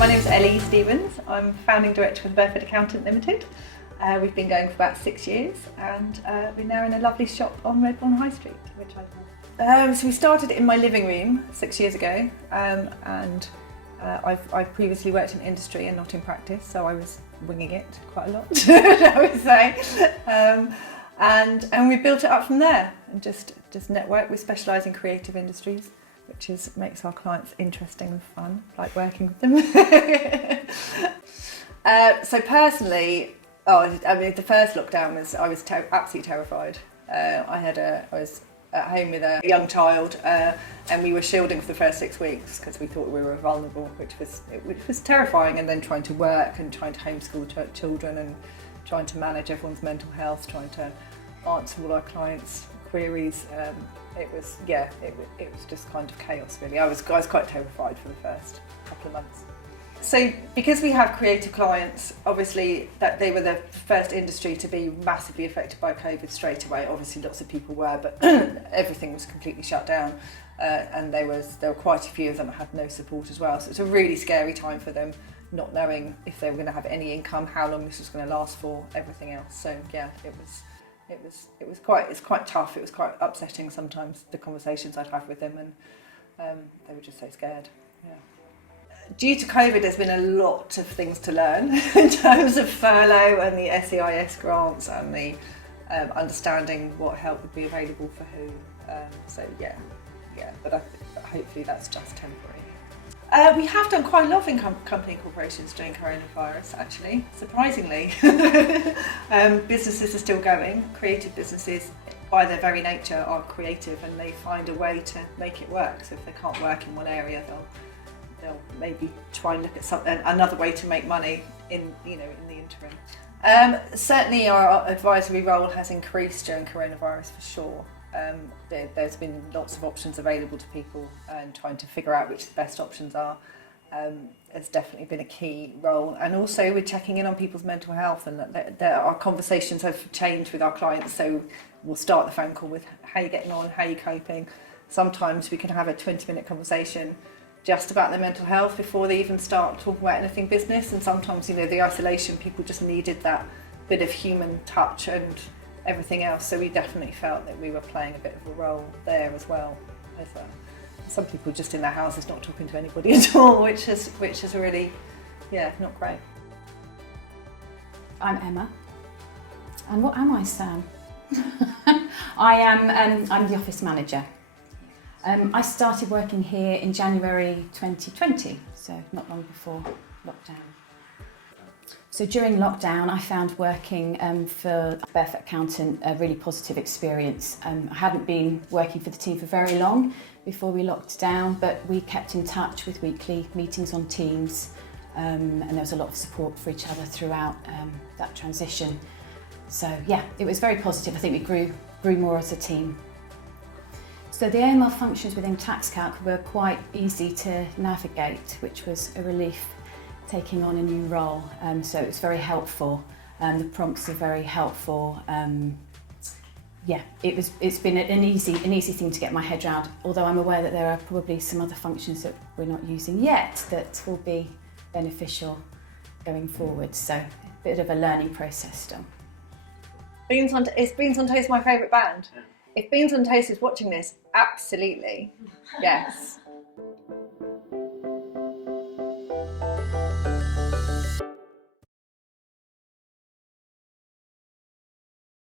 My name is Ele Stevens. I'm founding director of Barefoot Accountant Limited. We've been going for about 6 years, and we're now in a lovely shop on Redbourne High Street, which I love. So we started in my living room 6 years ago, and I've previously worked in industry and not in practice, so I was winging it quite a lot, I would say. And we built it up from there, and just network. We specialise in creative industries, which makes our clients interesting and fun, like working with them. So personally, the first lockdown I was absolutely terrified. I was at home with a young child, and we were shielding for the first 6 weeks because we thought we were vulnerable, which was terrifying. And then trying to work and trying to homeschool children and trying to manage everyone's mental health, trying to answer all our clients' queries. It was just kind of chaos, really. I was quite terrified for the first couple of months. So because we have creative clients, obviously that they were the first industry to be massively affected by COVID straight away. Obviously lots of people were, but everything was completely shut down, and there were quite a few of them that had no support as well. So it's a really scary time for them, not knowing if they were going to have any income, how long this was going to last for, everything else. So yeah, it's quite tough. It was quite upsetting sometimes, the conversations I'd have with them, and they were just so scared. Yeah. Due to COVID, there's been a lot of things to learn in terms of furlough and the SEIS grants and the understanding what help would be available for who. So yeah, but hopefully that's just temporary. We have done quite a lot of company corporations during coronavirus, actually, surprisingly. Businesses are still going. Creative businesses, by their very nature, are creative, and they find a way to make it work. So if they can't work in one area, they'll maybe try and look at another way to make money in the interim. Certainly our advisory role has increased during coronavirus, for sure. There's been lots of options available to people, and trying to figure out which the best options are has definitely been a key role. And also we're checking in on people's mental health, and our conversations have changed with our clients. So we'll start the phone call with how you're getting on, how you're coping. Sometimes we can have a 20-minute conversation just about their mental health before they even start talking about anything business. And sometimes, the isolation, people just needed that bit of human touch and everything else. So we definitely felt that we were playing a bit of a role there as well. As some people just in their houses not talking to anybody at all, which is really, not great. I'm Emma. And what am I, Sam? I'm the office manager. I started working here in January 2020, so not long before lockdown. So during lockdown, I found working for Barefoot Accountant a really positive experience. I hadn't been working for the team for very long before we locked down, but we kept in touch with weekly meetings on Teams, and there was a lot of support for each other throughout that transition. So yeah, it was very positive. I think we grew more as a team. So the AML functions within TaxCalc were quite easy to navigate, which was a relief taking on a new role. So it was very helpful. The prompts are very helpful. It's been an easy thing to get my head around, although I'm aware that there are probably some other functions that we're not using yet that will be beneficial going forward. So a bit of a learning process still. Beans on Toast my favourite band. If Beans on Toast is watching this, absolutely, yes.